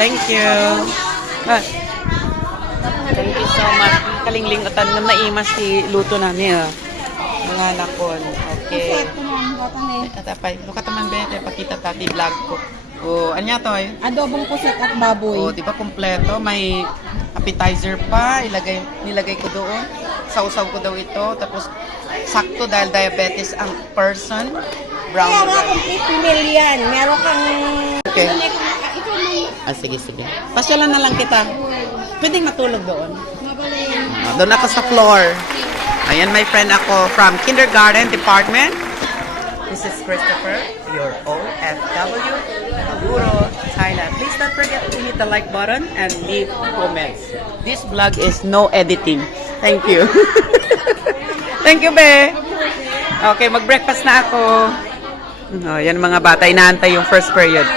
Thank you. Ah, thank you so much. Kalinglingotan na naimas si luto namin. Mga nakon. Okay. Atapay. Luka taman bete. Pakita tati vlog ko. Oh, anya to eh? Adobong pusit at baboy. Oh, di ba kompleto? May appetizer pa. Nilagay ko doon. Sausaw ko daw ito. Tapos, sakto dahil diabetes ang person. Brown Kaya nga, rice. complete meal yan. Meron kang... Okay. Ito may... Sige. Pasyalan na lang kita. Pwedeng matulog doon. Mabalay. Doon ako sa floor. Ayan, my friend ako from kindergarten department. This is Christopher, your OFW, Guro, Thailand. Please don't forget to hit the like button and leave comments. This vlog is no editing. Thank you. Thank you, be. Okay, mag-breakfast na ako. Oh, yan mga bata, inaantay yung first period.